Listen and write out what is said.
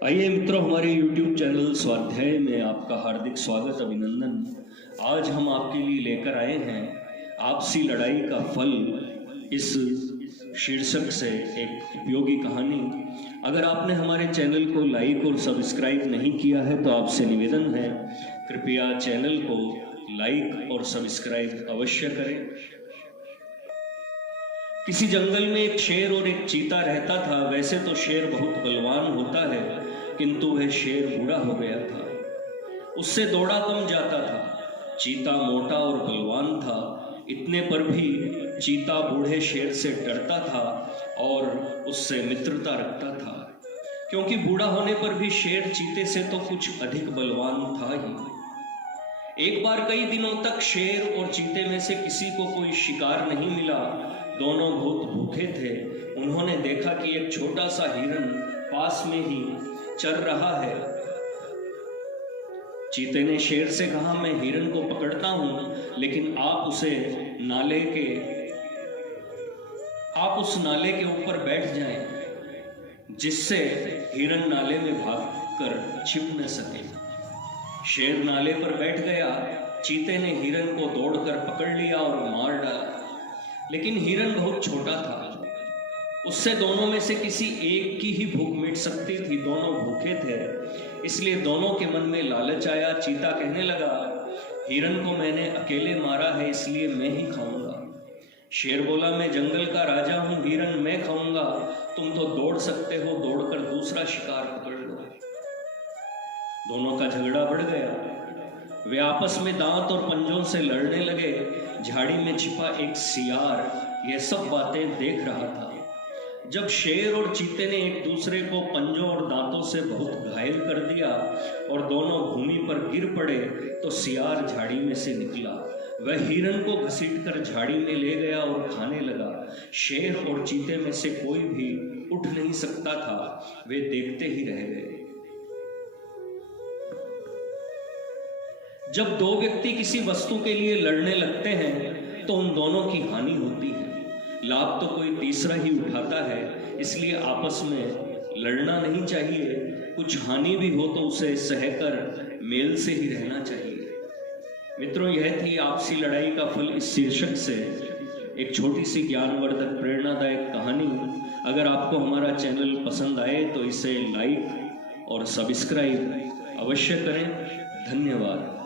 आइए मित्रों, हमारे YouTube चैनल स्वाध्याय में आपका हार्दिक स्वागत अभिनंदन। आज हम आपके लिए लेकर आए हैं आपसी लड़ाई का फल इस शीर्षक से एक उपयोगी कहानी। अगर आपने हमारे चैनल को लाइक और सब्सक्राइब नहीं किया है तो आपसे निवेदन है, कृपया चैनल को लाइक और सब्सक्राइब अवश्य करें। किसी जंगल में एक शेर और एक चीता रहता था। वैसे तो शेर बहुत बलवान होता है, किंतु वह शेर बूढ़ा हो गया था। उससे दौड़ा कम जाता था। चीता मोटा और बलवान था, इतने पर भी चीता बूढ़े शेर से डरता था और उससे मित्रता रखता था, क्योंकि बूढ़ा होने पर भी शेर चीते से तो कुछ अधिक बलवान था ही। एक बार कई दिनों तक शेर और चीते में से किसी को कोई शिकार नहीं मिला। दोनों बहुत भूखे थे। उन्होंने देखा कि एक छोटा सा हिरन पास में ही चर रहा है। चीते ने शेर से कहा, मैं हिरन को पकड़ता हूं, लेकिन आप उस नाले के ऊपर बैठ जाएं, जिससे हिरन नाले में भागकर छिप न सके। शेर नाले पर बैठ गया। चीते ने हिरन को दौड़कर पकड़ लिया और मार डाला, लेकिन हिरन बहुत छोटा था। उससे दोनों में से किसी एक की ही भूख मिट सकती थी। दोनों भूखे थे, इसलिए दोनों के मन में लालच आया। चीता कहने लगा, हिरन को मैंने अकेले मारा है, इसलिए मैं ही खाऊंगा। शेर बोला, मैं जंगल का राजा हूं, हिरन मैं खाऊंगा, तुम तो दौड़ सकते हो, दौड़कर दूसरा शिकार पकड़ लो। दोनों का झगड़ा बढ़ गया। वे आपस में दांत और पंजों से लड़ने लगे। झाड़ी में छिपा एक सियार यह सब बातें देख रहा था। जब शेर और चीते ने एक दूसरे को पंजों और दांतों से बहुत घायल कर दिया और दोनों भूमि पर गिर पड़े, तो सियार झाड़ी में से निकला। वह हिरन को घसीटकर झाड़ी में ले गया और खाने लगा। शेर और चीते में से कोई भी उठ नहीं सकता था, वे देखते ही रह गए। जब दो व्यक्ति किसी वस्तु के लिए लड़ने लगते हैं तो उन दोनों की हानि होती है। लाभ तो कोई तीसरा ही उठाता है, इसलिए आपस में लड़ना नहीं चाहिए। कुछ हानि भी हो तो उसे सहकर मेल से ही रहना चाहिए। मित्रों, यह थी आपसी लड़ाई का फल इस शीर्षक से एक छोटी सी ज्ञानवर्धक प्रेरणादायक कहानी। अगर आपको हमारा चैनल पसंद आए तो इसे लाइक और सब्सक्राइब अवश्य करें। धन्यवाद।